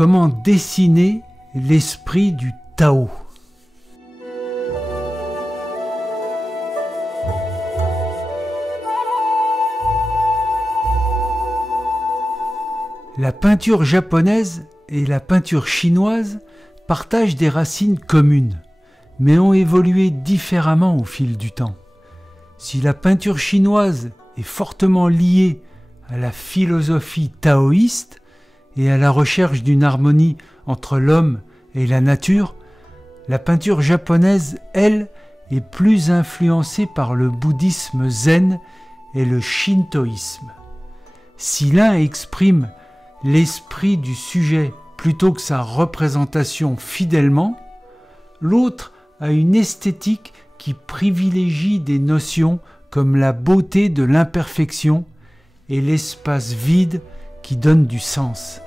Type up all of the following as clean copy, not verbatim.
comment dessiner l'esprit du Tao. La peinture japonaise et la peinture chinoise partagent des racines communes, mais ont évolué différemment au fil du temps. Si la peinture chinoise est fortement liée à la philosophie taoïste et à la recherche d'une harmonie entre l'homme et la nature, la peinture japonaise, elle, est plus influencée par le bouddhisme zen et le shintoïsme. Si l'un exprime l'esprit du sujet plutôt que sa représentation fidèlement, l'autre a une esthétique qui privilégie des notions comme la beauté de l'imperfection et l'espace vide qui donne du sens.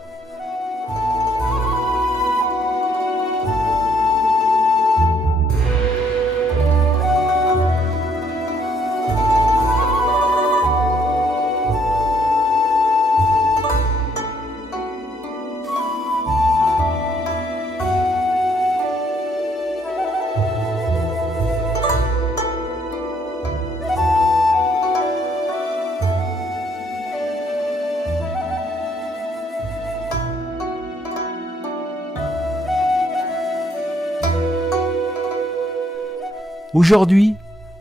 Aujourd'hui,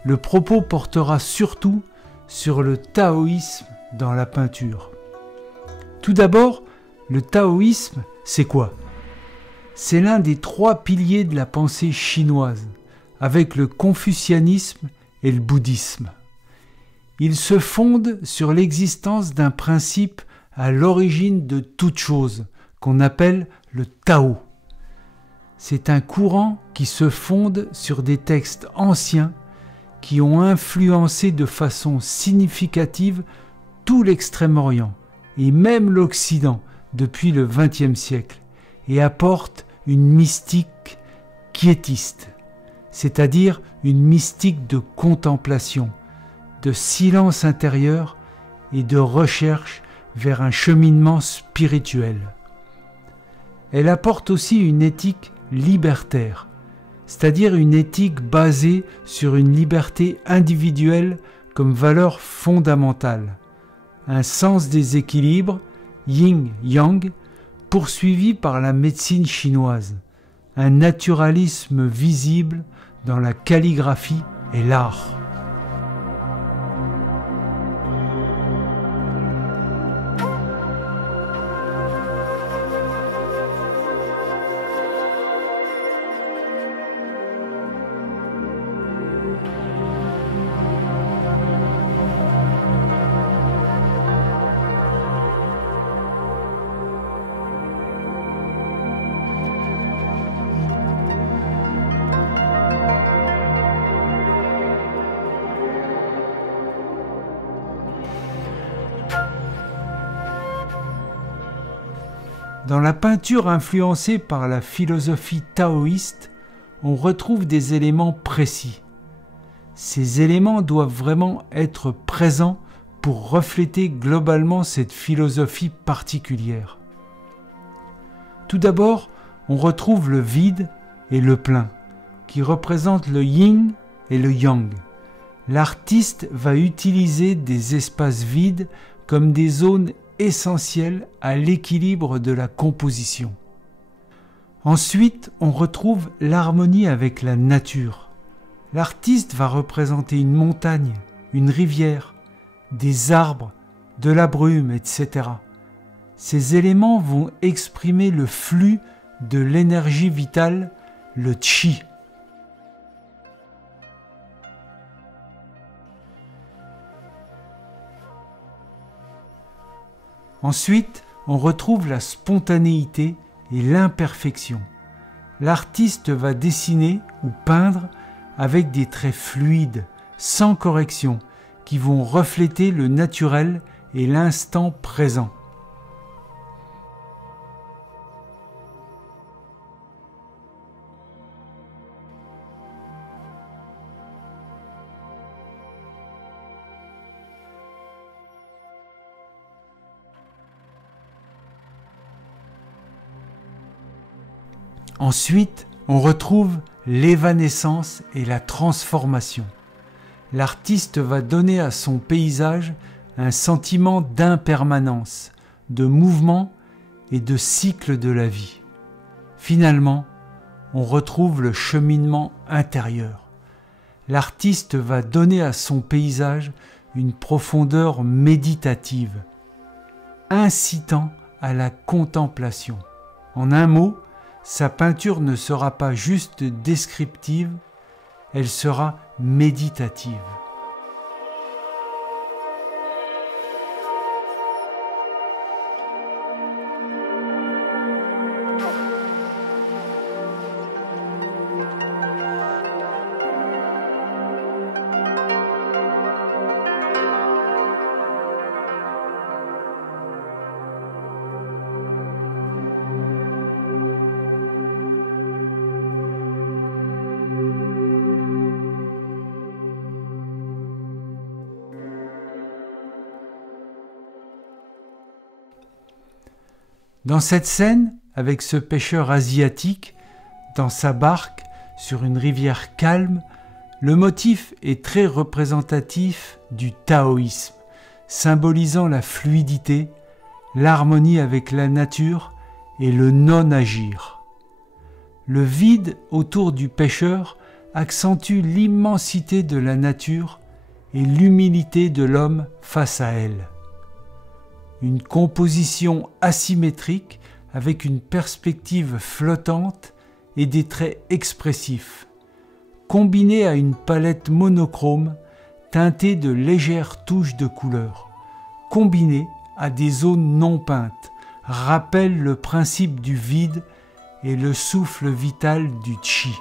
le propos portera surtout sur le taoïsme dans la peinture. Tout d'abord, le taoïsme, c'est quoi? C'est l'un des 3 piliers de la pensée chinoise, avec le confucianisme et le bouddhisme. Il se fonde sur l'existence d'un principe à l'origine de toute chose, qu'on appelle le Tao. C'est un courant qui se fonde sur des textes anciens qui ont influencé de façon significative tout l'Extrême-Orient et même l'Occident depuis le XXe siècle et apporte une mystique quiétiste, c'est-à-dire une mystique de contemplation, de silence intérieur et de recherche vers un cheminement spirituel. Elle apporte aussi une éthique libertaire, c'est-à-dire une éthique basée sur une liberté individuelle comme valeur fondamentale, un sens des équilibres, yin-yang, poursuivi par la médecine chinoise, un naturalisme visible dans la calligraphie et l'art. Dans la peinture influencée par la philosophie taoïste, on retrouve des éléments précis. Ces éléments doivent vraiment être présents pour refléter globalement cette philosophie particulière. Tout d'abord, on retrouve le vide et le plein, qui représentent le yin et le yang. L'artiste va utiliser des espaces vides comme des zones essentielles à l'équilibre de la composition. Ensuite, on retrouve l'harmonie avec la nature. L'artiste va représenter une montagne, une rivière, des arbres, de la brume, etc. Ces éléments vont exprimer le flux de l'énergie vitale, le qi. Ensuite, on retrouve la spontanéité et l'imperfection. L'artiste va dessiner ou peindre avec des traits fluides, sans correction, qui vont refléter le naturel et l'instant présent. Ensuite, on retrouve l'évanescence et la transformation. L'artiste va donner à son paysage un sentiment d'impermanence, de mouvement et de cycle de la vie. Finalement, on retrouve le cheminement intérieur. L'artiste va donner à son paysage une profondeur méditative, incitant à la contemplation. En un mot, sa peinture ne sera pas juste descriptive, elle sera méditative. Dans cette scène, avec ce pêcheur asiatique, dans sa barque, sur une rivière calme, le motif est très représentatif du taoïsme, symbolisant la fluidité, l'harmonie avec la nature et le non-agir. Le vide autour du pêcheur accentue l'immensité de la nature et l'humilité de l'homme face à elle. Une composition asymétrique avec une perspective flottante et des traits expressifs, combinée à une palette monochrome teintée de légères touches de couleurs, combinée à des zones non peintes, rappelle le principe du vide et le souffle vital du Qi.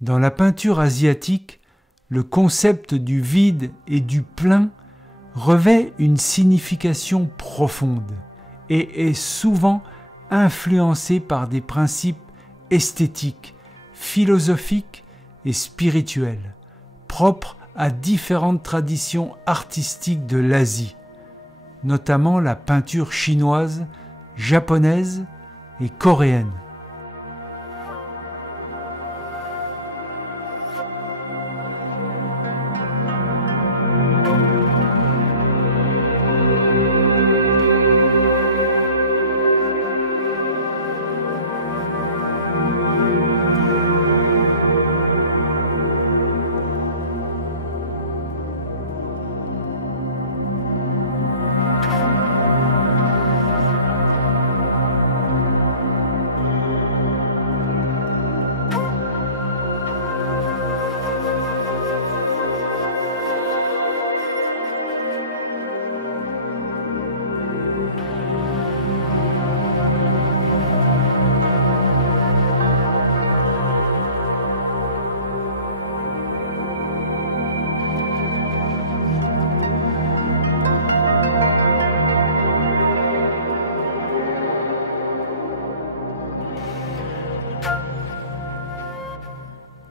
Dans la peinture asiatique, le concept du vide et du plein revêt une signification profonde et est souvent influencé par des principes esthétiques, philosophiques et spirituels, propres à différentes traditions artistiques de l'Asie, notamment la peinture chinoise, japonaise et coréenne.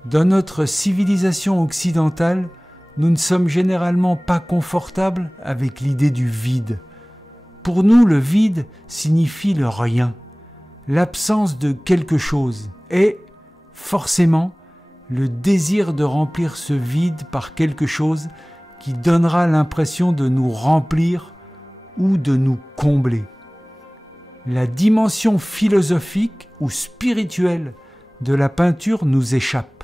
Dans notre civilisation occidentale, nous ne sommes généralement pas confortables avec l'idée du vide. Pour nous, le vide signifie le rien, l'absence de quelque chose et, forcément, le désir de remplir ce vide par quelque chose qui donnera l'impression de nous remplir ou de nous combler. La dimension philosophique ou spirituelle de la peinture nous échappe.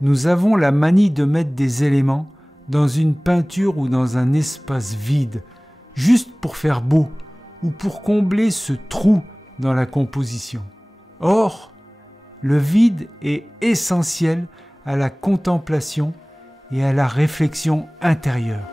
Nous avons la manie de mettre des éléments dans une peinture ou dans un espace vide, juste pour faire beau ou pour combler ce trou dans la composition. Or, le vide est essentiel à la contemplation et à la réflexion intérieure.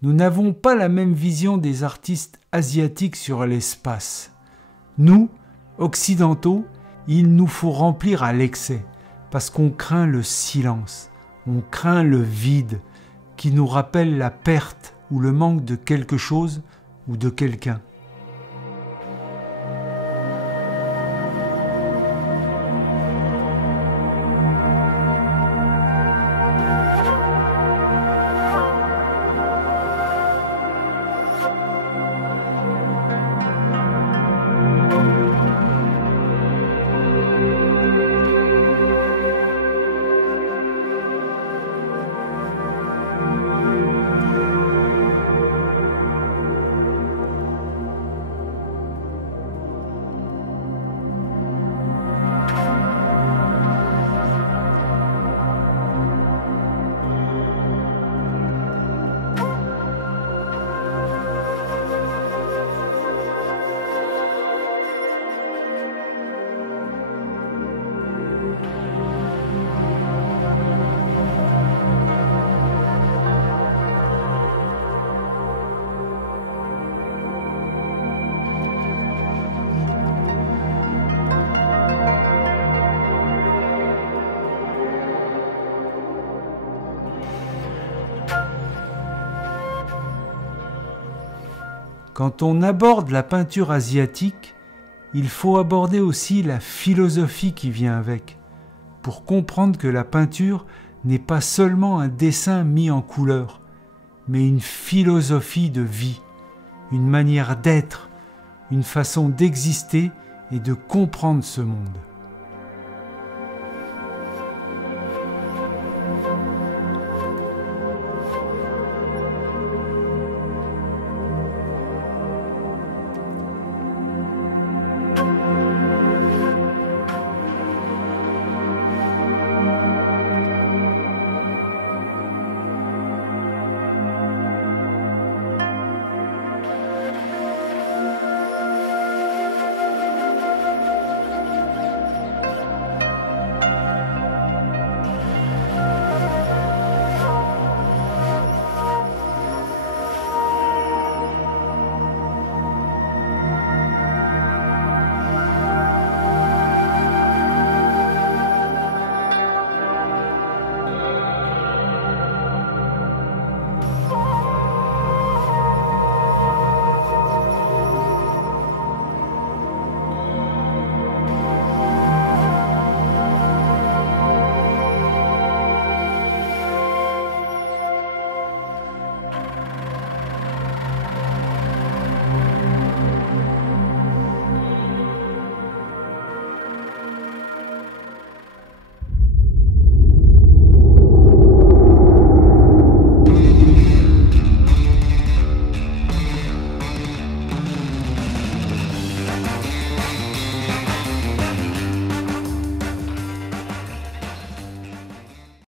Nous n'avons pas la même vision des artistes asiatiques sur l'espace. Nous, occidentaux, il nous faut remplir à l'excès, parce qu'on craint le silence, on craint le vide, qui nous rappelle la perte ou le manque de quelque chose ou de quelqu'un. Quand on aborde la peinture asiatique, il faut aborder aussi la philosophie qui vient avec, pour comprendre que la peinture n'est pas seulement un dessin mis en couleur, mais une philosophie de vie, une manière d'être, une façon d'exister et de comprendre ce monde.